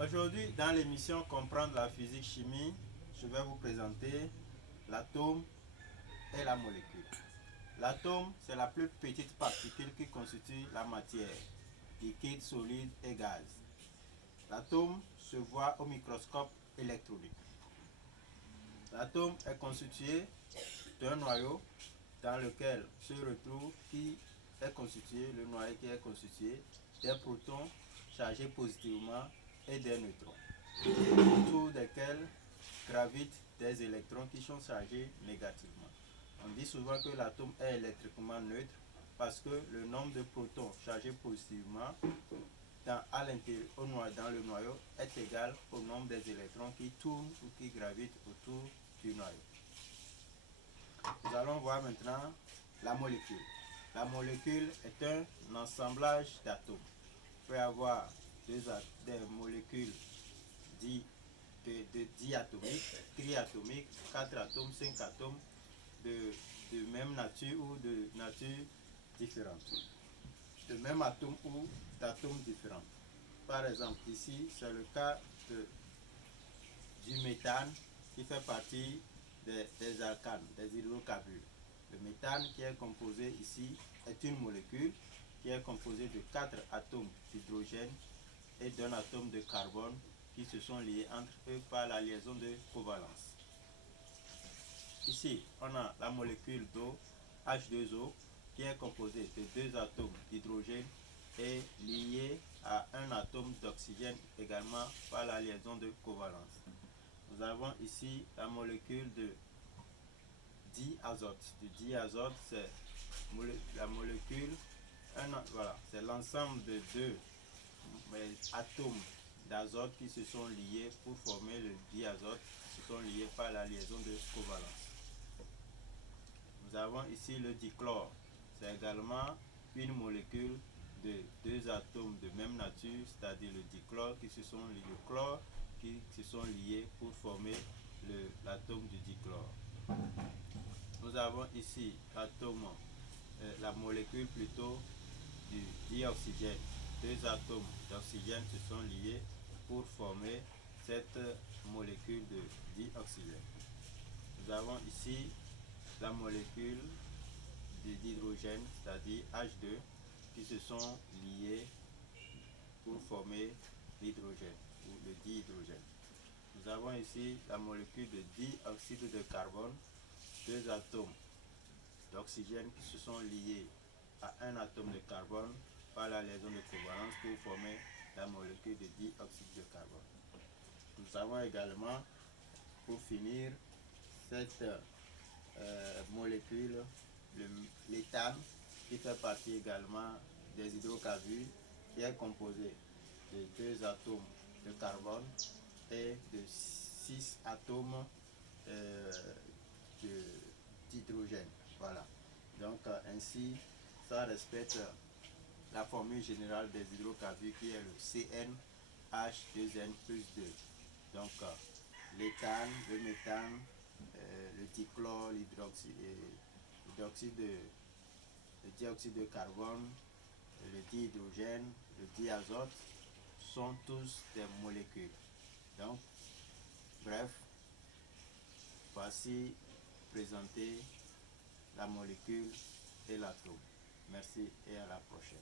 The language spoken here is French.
Aujourd'hui, dans l'émission Comprendre la physique-chimie, je vais vous présenter l'atome et la molécule. L'atome, c'est la plus petite particule qui constitue la matière, liquide, solide et gaz. L'atome se voit au microscope électronique. L'atome est constitué d'un noyau dans lequel se retrouve le noyau qui est constitué des protons chargés positivement et des neutrons, autour desquels gravitent des électrons qui sont chargés négativement. On dit souvent que l'atome est électriquement neutre parce que le nombre de protons chargés positivement dans le noyau est égal au nombre des électrons qui tournent ou qui gravitent autour du noyau. Nous allons voir maintenant la molécule. La molécule est un assemblage d'atomes. Il peut y avoir des molécules diatomiques, triatomiques, 4 atomes, 5 atomes de même nature ou de nature différente. De même atome ou d'atomes différents. Par exemple, ici, c'est le cas du méthane qui fait partie des alcanes, des hydrocarbures. Le méthane qui est composé ici est une molécule qui est composée de 4 atomes d'hydrogène et d'un atome de carbone qui se sont liés entre eux par la liaison de covalence. Ici, on a la molécule d'eau, H2O, qui est composée de 2 atomes d'hydrogène et lié à un atome d'oxygène également par la liaison de covalence. Nous avons ici la molécule de diazote. Le diazote, c'est la molécule, c'est l'ensemble de 2 atomes d'azote qui se sont liés pour former le diazote, qui se sont liés par la liaison de covalence. Nous avons ici le dichlore. C'est également une molécule de 2 atomes de même nature, c'est-à-dire le dichlore qui se sont liés pour former l'atome du dichlore. Nous avons ici la molécule plutôt du dioxygène. 2 atomes d'oxygène se sont liés pour former cette molécule de dioxygène. Nous avons ici la molécule d'hydrogène, c'est-à-dire H2, qui se sont liés pour former l'hydrogène ou le dihydrogène. Nous avons ici la molécule de dioxyde de carbone, 2 atomes d'oxygène qui se sont liés à un atome de carbone par la liaison de covalence pour former la molécule de dioxyde de carbone. Nous avons également, pour finir, cette molécule, l'éthane, qui fait partie également des hydrocarbures, qui est composé de 2 atomes de carbone et de 6 atomes d'hydrogène. Voilà. Donc ainsi, ça respecte la formule générale des hydrocarbures qui est le CnH2n plus 2. Donc l'éthane, le méthane, le dichlore, le dioxyde de carbone, le dihydrogène, le diazote sont tous des molécules. Donc, bref, voici présenté la molécule et l'atome. Merci et à la prochaine.